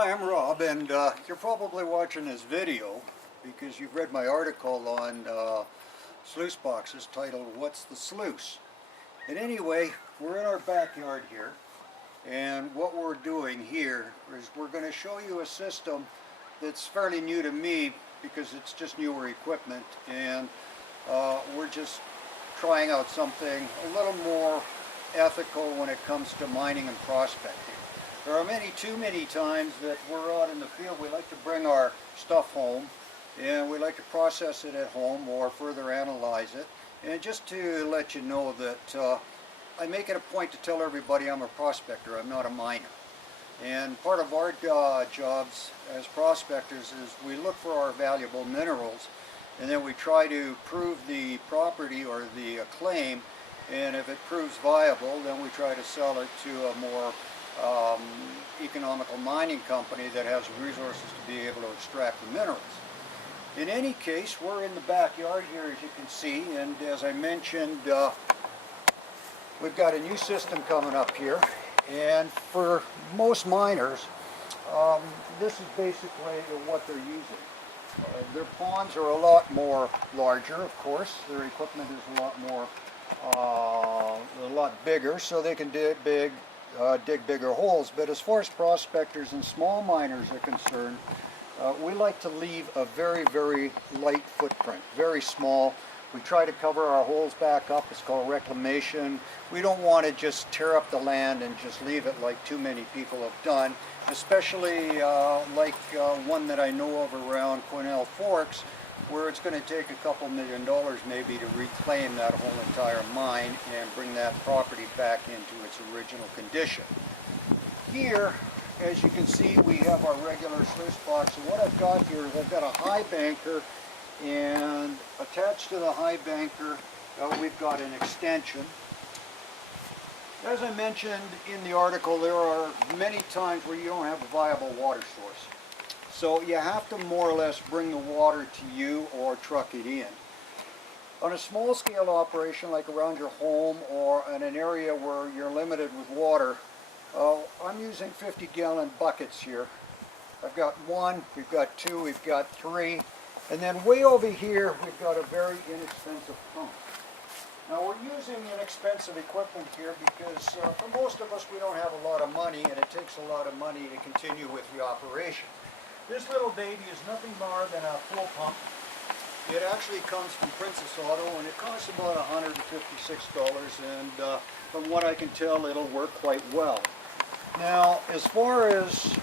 Hi, I'm Rob, and you're probably watching this video because you've read my article on sluice boxes titled, "What's the Sluice?" And anyway, we're in our backyard here, and what we're doing here is we're going to show you a system that's fairly new to me because it's just newer equipment, and we're just trying out something a little more ethical when it comes to mining and prospecting. There are too many times that we're out in the field, we like to bring our stuff home and we like to process it at home or further analyze it. And just to let you know that I make it a point to tell everybody I'm a prospector, I'm not a miner. And part of our jobs as prospectors is we look for our valuable minerals, and then we try to prove the property or the claim, and if it proves viable, then we try to sell it to a more economical mining company that has resources to be able to extract the minerals. In any case, we're in the backyard here, as you can see, and as I mentioned, we've got a new system coming up here, and for most miners, this is basically what they're using. Their ponds are a lot more larger, of course. Their equipment is a lot bigger, so they can dig bigger holes. But as far as prospectors and small miners are concerned, we like to leave a very, very light footprint, very small. We try to cover our holes back up. It's called reclamation. We don't want to just tear up the land and just leave it like too many people have done, especially like one that I know of around Cornell Forks, where it's going to take a couple $1 million maybe to reclaim that whole entire mine and bring that property back into its original condition. Here, as you can see, we have our regular sluice box, and what I've got here is I've got a high banker, and attached to the high banker we've got an extension. As I mentioned in the article, there are many times where you don't have a viable water source. So you have to more or less bring the water to you or truck it in. On a small scale operation like around your home or in an area where you're limited with water, I'm using 50-gallon buckets here. I've got one, we've got two, we've got three, and then way over here we've got a very inexpensive pump. Now we're using inexpensive equipment here because for most of us we don't have a lot of money, and it takes a lot of money to continue with the operation. This little baby is nothing more than a flow pump. It actually comes from Princess Auto, and it costs about $156, and from what I can tell, it'll work quite well. Now, as far as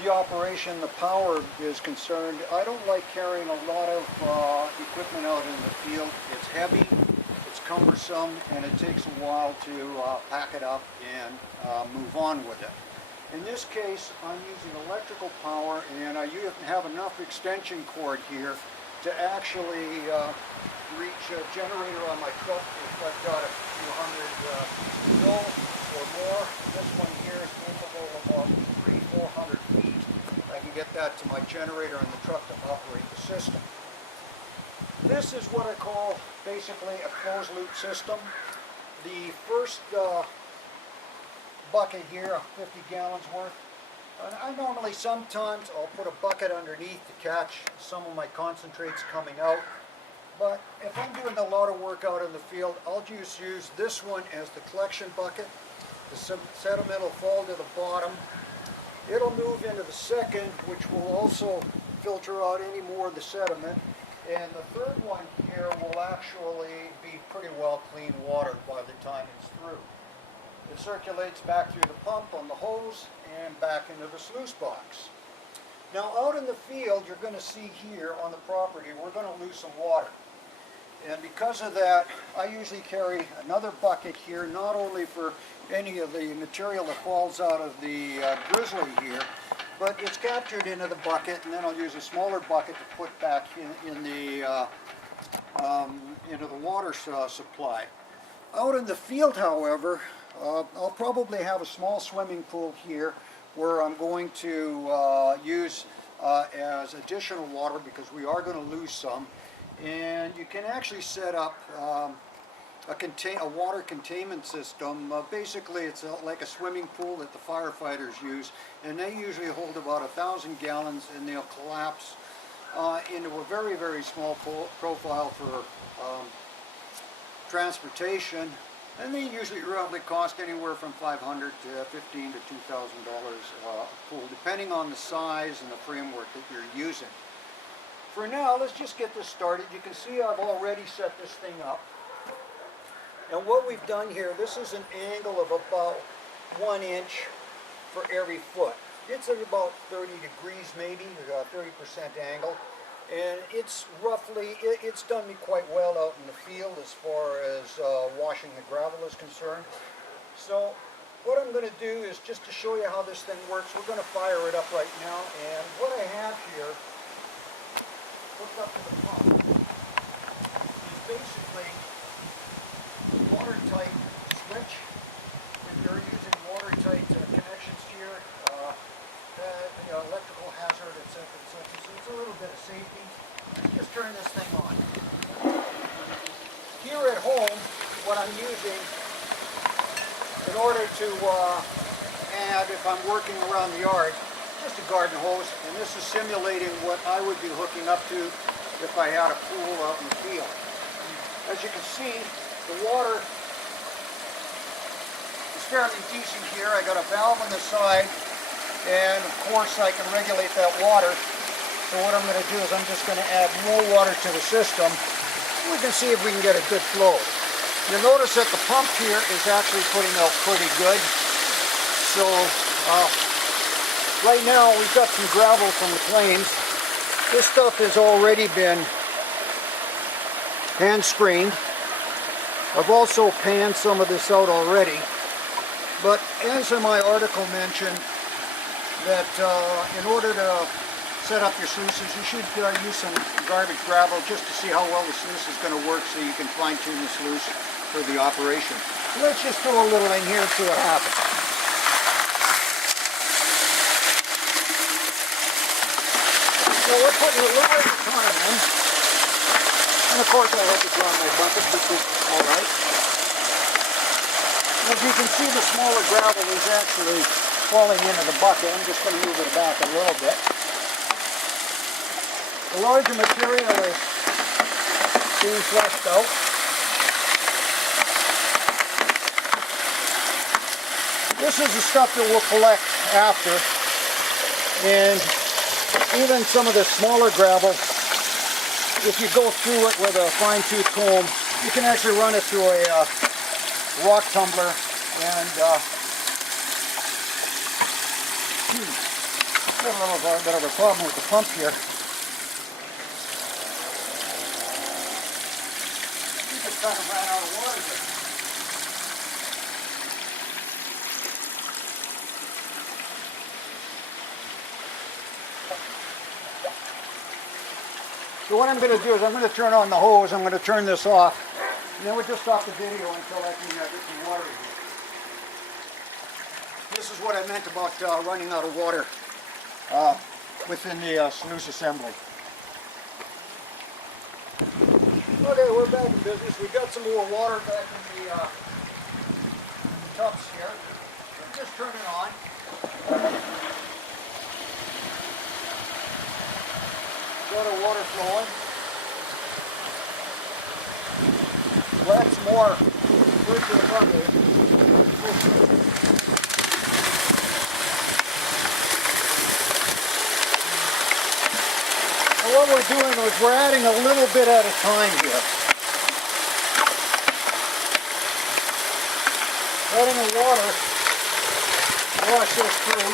the operation, the power is concerned, I don't like carrying a lot of equipment out in the field. It's heavy, it's cumbersome, and it takes a while to pack it up and move on with it. In this case, I'm using electrical power, and I have enough extension cord here to actually reach a generator on my truck if I've got a few hundred mil or more. This one here is capable of about 300-400 feet. I can get that to my generator in the truck to operate the system. This is what I call basically a closed loop system. The first bucket here, 50 gallons worth. I normally sometimes I'll put a bucket underneath to catch some of my concentrates coming out, but if I'm doing a lot of work out in the field, I'll just use this one as the collection bucket. The sediment will fall to the bottom. It'll move into the second, which will also filter out any more of the sediment, and the third one here will actually be pretty well clean water by the time it's through. It circulates back through the pump on the hose and back into the sluice box. Now out in the field, you're going to see here on the property, we're going to lose some water. And because of that, I usually carry another bucket here, not only for any of the material that falls out of the grizzly here, but it's captured into the bucket, and then I'll use a smaller bucket to put back into the water supply. Out in the field, however, I'll probably have a small swimming pool here where I'm going to use as additional water because we are going to lose some. And you can actually set up a water containment system. Basically, it's like a swimming pool that the firefighters use, and they usually hold about 1,000 gallons, and they'll collapse into a very, very small profile for transportation, and they usually roughly cost anywhere from $500 to $1,500 to $2,000 a pool, depending on the size and the framework that you're using. For now, let's just get this started. You can see I've already set this thing up. And what we've done here, this is an angle of about 1 inch for every foot. It's at about 30 degrees maybe, 30% angle. And it's roughly, it's done me quite well out in the field as far as washing the gravel is concerned. So what I'm going to do is, just to show you how this thing works, we're going to fire it up right now. And what I have here, hooked up to the pump, is basically watertight switch. If you're using watertight connections here, the electrical hazard, etc., etc. So it's a little bit of safety. Let's just turn this thing on. Here at home, what I'm using in order to add, if I'm working around the yard, just a garden hose, and this is simulating what I would be hooking up to if I had a pool out in the field. As you can see, the water is fairly decent here. I got a valve on the side, and of course I can regulate that water. So what I'm going to do is I'm just going to add more water to the system. We can see if we can get a good flow. You'll notice that the pump here is actually putting out pretty good. So right now we've got some gravel from the plains. This stuff has already been hand screened. I've also panned some of this out already, but as in my article mentioned, that in order to set up your sluices, you should use some garbage gravel just to see how well the sluice is going to work, so you can fine-tune the sluice for the operation. So let's just throw a little in here and see what happens. So we're putting a little at a time in. And of course I have to draw my bucket, which is alright. As you can see, the smaller gravel is actually falling into the bucket. I'm just going to move it back a little bit. The larger material is being flushed out. This is the stuff that we'll collect after. And even some of the smaller gravel, if you go through it with a fine-tooth comb, you can actually run it through a rock tumbler and got a little bit of a problem with the pump here. We just kind of ran out of water here. So what I'm going to do is I'm going to turn on the hose, I'm going to turn this off, and then we'll just stop the video until I can get some water in here. This is what I meant about running out of water within the sluice assembly. Okay, we're back in business. We've got some more water back in the tubs here. We'll just turn it on. Got our water flowing. That's more good to the front here. And what we're doing is we're adding a little bit at a time here. Letting the water wash this through.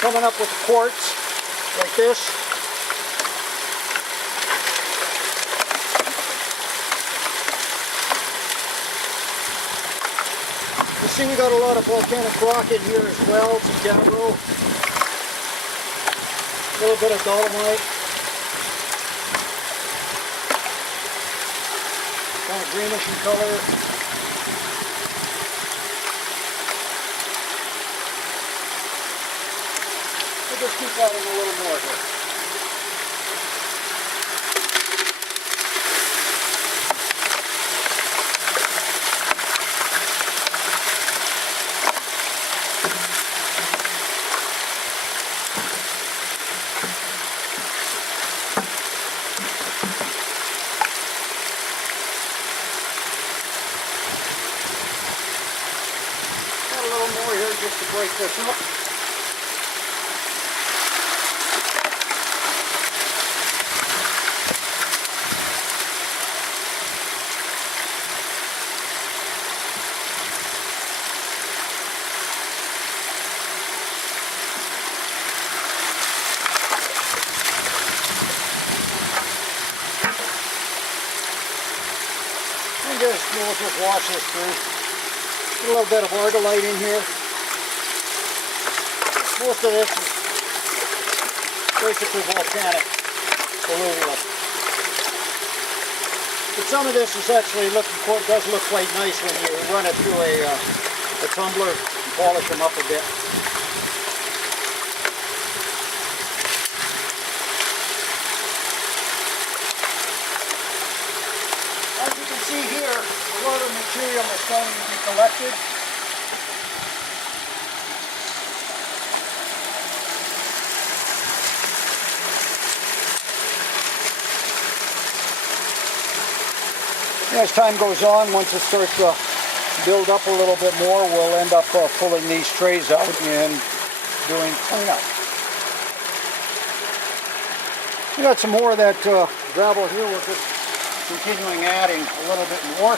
Coming up with quartz. Like this. You see we got a lot of volcanic rock in here as well, some gabbro, a little bit of dolomite, kind of greenish in color. Just keep adding a little more here. little more here just to break this up. And we'll just wash this through. Put a little bit of argillite in here. Most of this is basically volcanic alluvial. But some of this is actually does look quite nice when you run it through a tumbler and polish them up a bit. As you can see here, a lot of material is starting to be collected. As time goes on, once it starts to build up a little bit more, we'll end up pulling these trays out and doing cleanup. We got some more of that gravel here. We're just continuing adding a little bit more.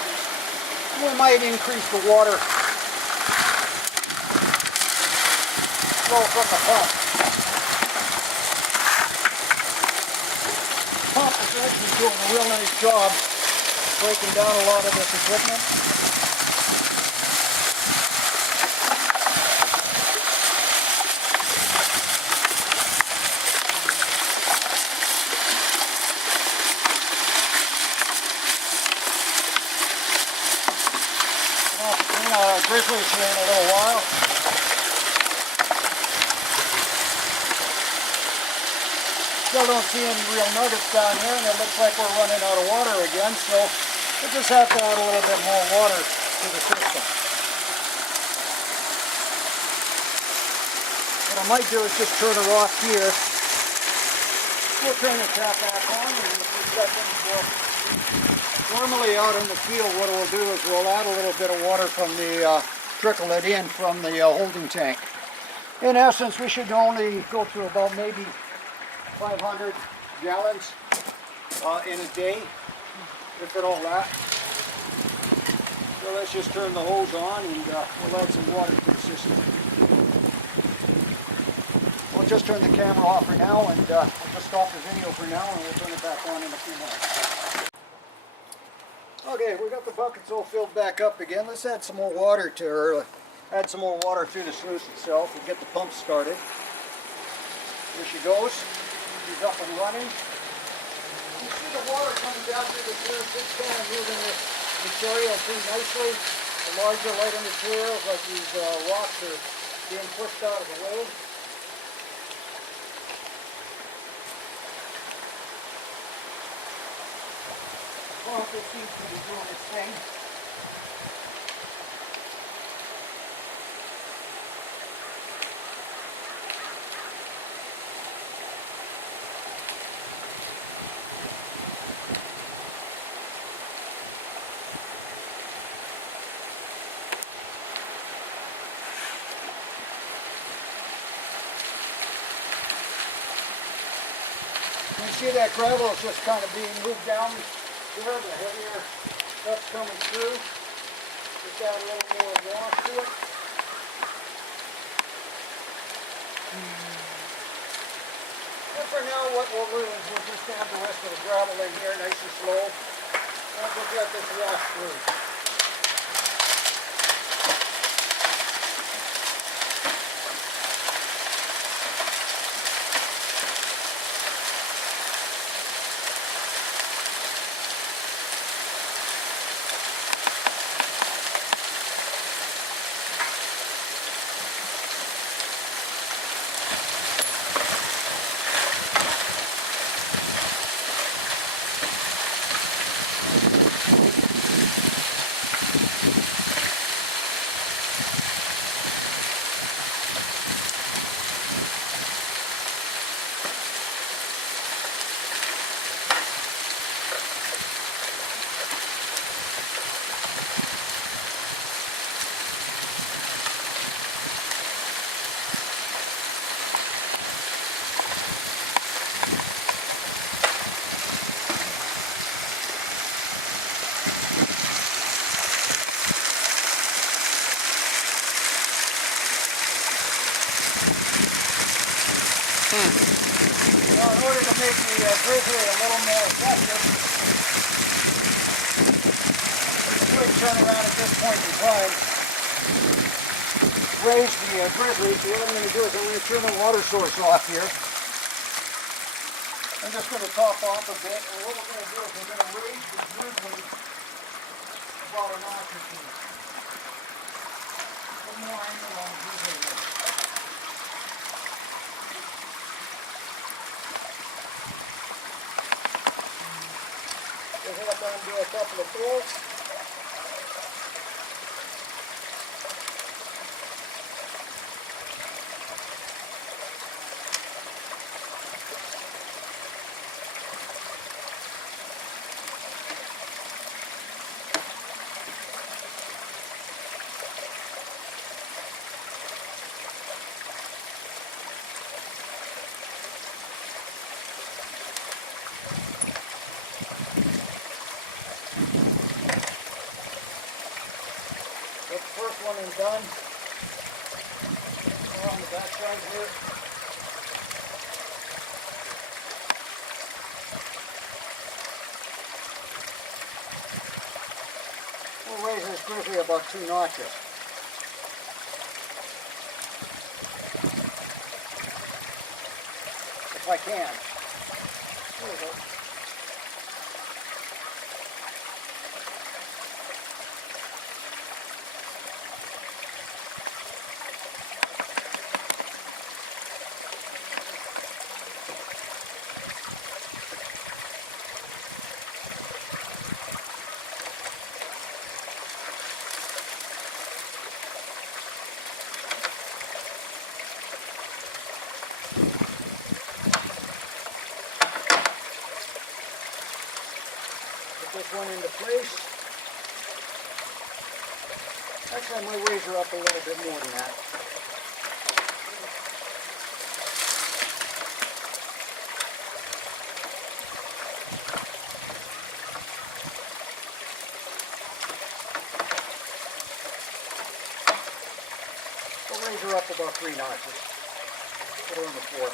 We might increase the water flow from the pump. The pump is actually doing a real nice job breaking down a lot of this equipment. Grizzlies here in a little while. Still don't see any real nuggets down here, and it looks like we're running out of water again, so we'll just have to add a little bit more water to the system. What I might do is just turn her off here. We'll turn the tap back on in a few seconds. Normally out in the field, what we'll do is we'll add a little bit of water from the, trickle it in from the holding tank. In essence, we should only go through about maybe 500 gallons in a day, if at all that. So let's just turn the hose on and we'll add some water to the system. We'll just turn the camera off for now and we'll just stop the video for now and we'll turn it back on in a few minutes. Okay, we got the buckets all filled back up again. Let's add some more water to her. Add some more water through the sluice itself and get the pump started. Here she goes. She's up and running. You see the water coming down through the sluice. It's kind of moving this material pretty nicely. The larger, lighter materials like these rocks are being pushed out of the way. Well, this seems to be doing its thing. You see that gravel is just kind of being moved down here, the heavier stuff's coming through. Just add a little more wash to it. And for now, what we'll do is we'll just add the rest of the gravel in here nice and slow. And we'll let this wash through. Now, in order to make the grizzly a little more effective, quick turnaround at this point in time. Raise the grizzly. So what I'm going to do is I'm going to turn the water source off here. I'm just going to top off a bit, and what we're going to do is we're going to raise the grizzly about a notch or two. A little more angle on the grizzly here. We'll head down and do a couple of pulls. Get the first one in done. On the back side here. We'll raise this grizzly about 2 notches. If I can. There we go. Put this one into place. Actually, I might raise her up a little bit more than that. We'll raise her up about 3 notches. Put her on the floor.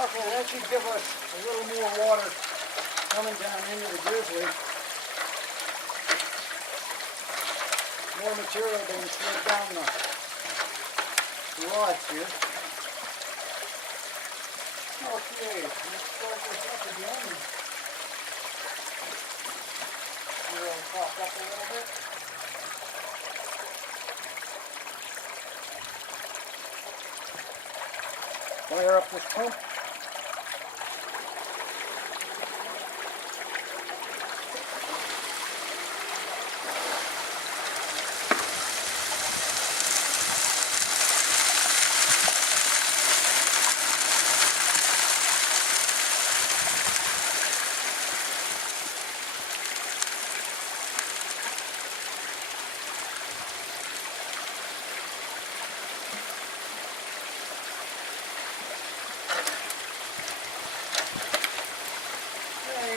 Okay, that should give us a little more water coming down into the grizzly. More material being slid down the rods here. Okay, let's start this up again. We'll pop up a little bit. Fire up this pump.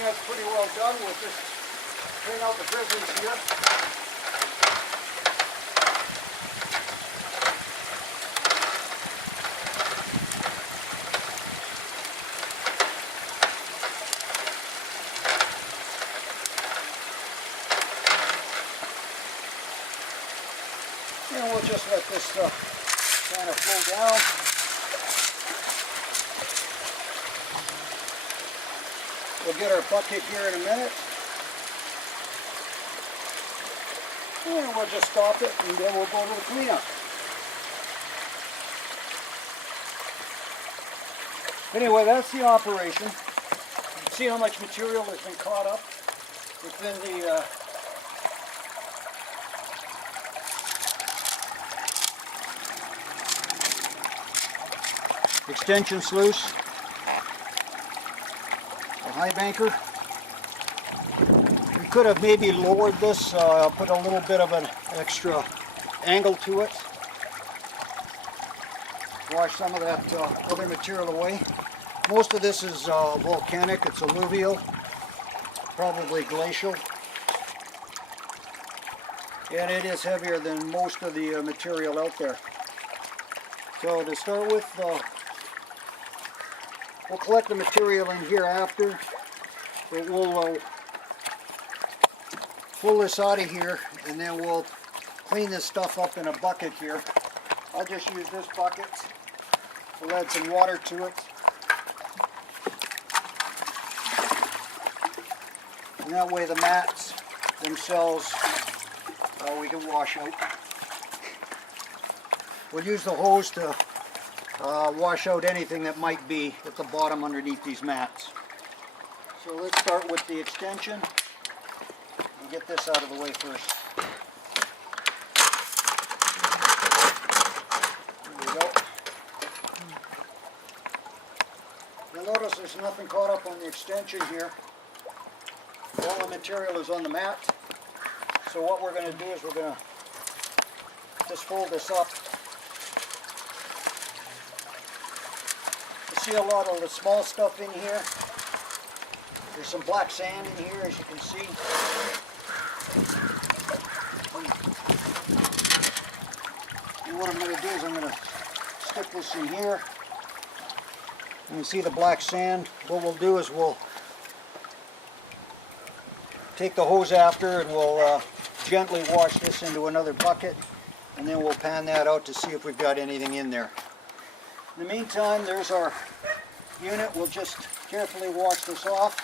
That's pretty well done. We'll just clean out the grizzlies here. And we'll just let this kind of flow down. We'll get our bucket here in a minute. And we'll just stop it and then we'll go to the cleanup. Anyway, that's the operation. You can see how much material has been caught up within the extension sluice, a high banker. We could have maybe lowered this, put a little bit of an extra angle to it. Wash some of that other material away. Most of this is volcanic, it's alluvial, probably glacial. And it is heavier than most of the material out there. So to start with, we'll collect the material in here after, but we'll pull this out of here and then we'll clean this stuff up in a bucket here. I'll just use this bucket. We'll add some water to it. And that way the mats themselves we can wash out. We'll use the hose to wash out anything that might be at the bottom underneath these mats. So let's start with the extension. We'll get this out of the way first. There we go. You'll notice there's nothing caught up on the extension here. All the material is on the mat. So what we're going to do is we're going to just fold this up. You see a lot of the small stuff in here. There's some black sand in here, as you can see. And what I'm going to do is I'm going to stick this in here. And you see the black sand. What we'll do is we'll take the hose after and we'll gently wash this into another bucket, and then we'll pan that out to see if we've got anything in there. In the meantime, there's our unit. We'll just carefully wash this off.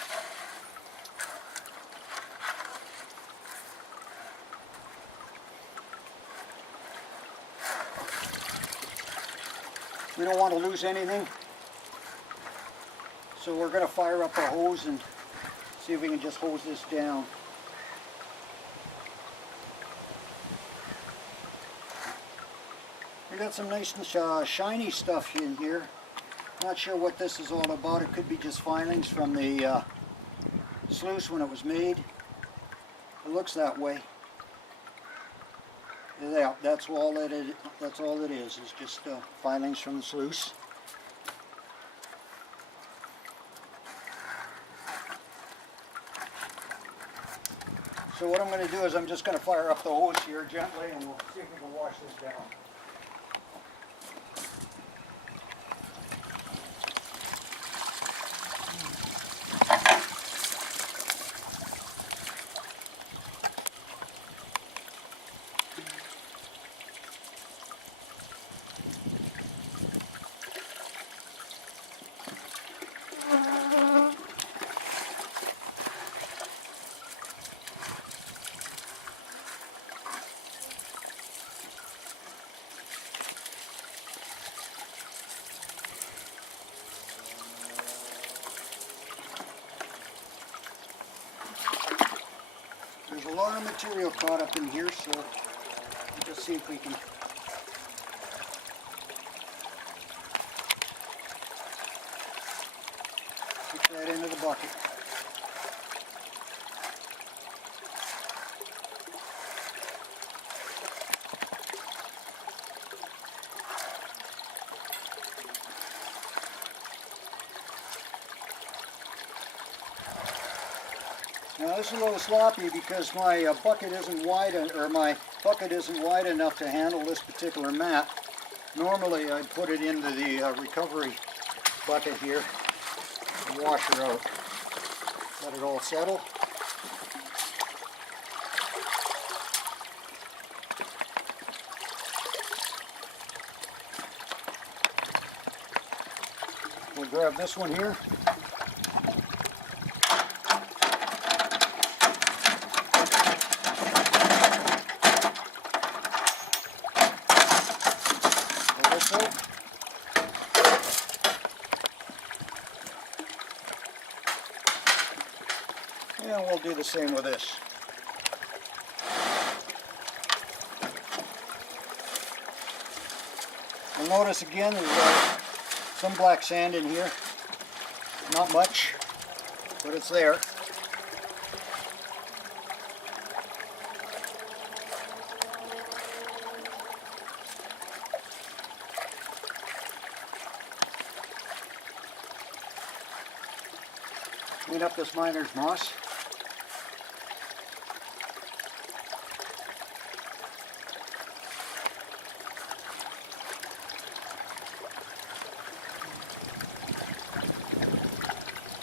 We don't want to lose anything, so we're going to fire up our hose and see if we can just hose this down. We got some nice shiny stuff in here. Not sure what this is all about. It could be just filings from the sluice when it was made. It looks that way. Yeah, that's all it is. That's all it is just filings from the sluice. So what I'm going to do is I'm just going to fire up the hose here gently, and we'll see if we can wash this down. There's a lot of material caught up in here, so we'll just see if we can put that into the bucket. Now this is a little sloppy because my bucket isn't wide, or my bucket isn't wide enough to handle this particular mat. Normally I'd put it into the recovery bucket here and wash her out. Let it all settle. We'll grab this one here. we'll do the same with this. You'll notice again there's some black sand in here. Not much, but it's there. Clean up this miner's moss.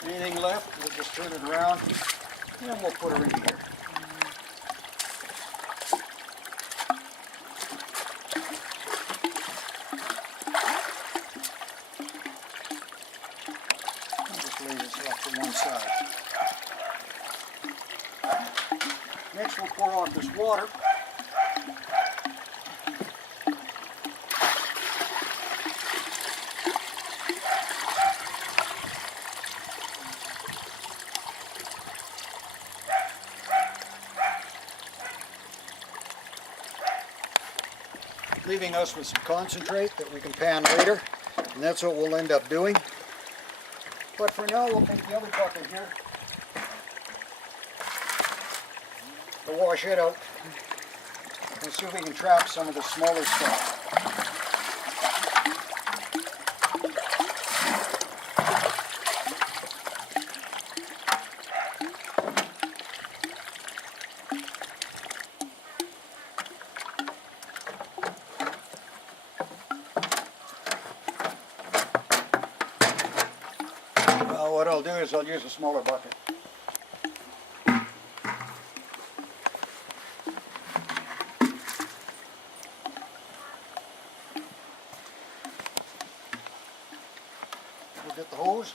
Anything left, we'll just turn it around and we'll put her in here. To one side. Next we'll pour off this water. Leaving us with some concentrate that we can pan later, and that's what we'll end up doing. But for now, we'll take the other bucket here to wash it out and see if we can trap some of the smaller stuff. What I'll do is I'll use a smaller bucket. We'll get the hose.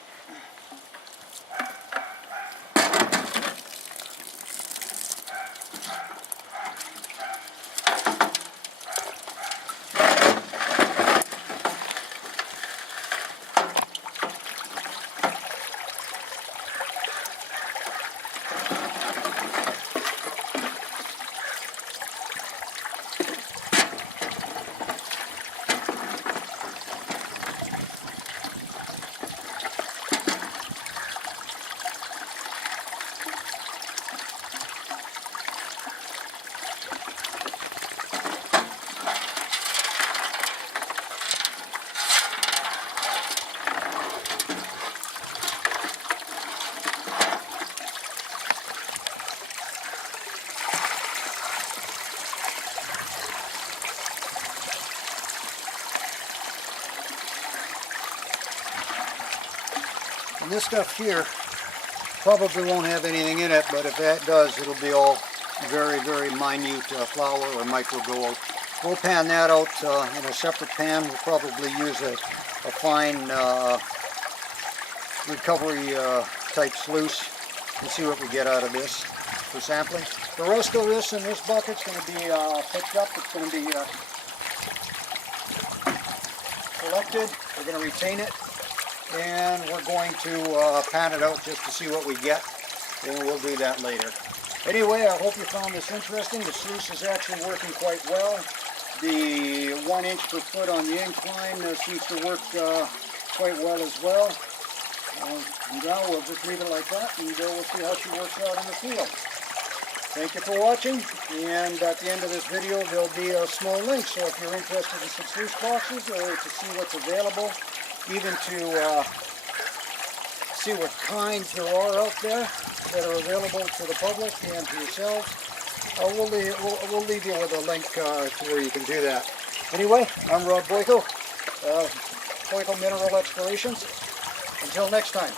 And this stuff here probably won't have anything in it, but if that does, it'll be all very, very minute flour or micro-gold. We'll pan that out in a separate pan. We'll probably use a fine recovery type sluice and see what we get out of this for sampling. The rest of this in this bucket's going to be picked up. It's going to be collected. We're going to retain it, and we're going to pan it out just to see what we get, and we'll do that later. Anyway, I hope you found this interesting. The sluice is actually working quite well. The 1 inch per foot on the incline seems to work quite well as well. And now we'll just leave it like that, and we'll see how she works out in the field. Thank you for watching, and at the end of this video there'll be a small link, so if you're interested in some sluice boxes or to see what's available, even to see what kinds there are out there that are available to the public and to yourselves, we'll leave you with a link to where you can do that. Anyway, I'm Rob Boyko, Boyko Mineral Explorations. Until next time.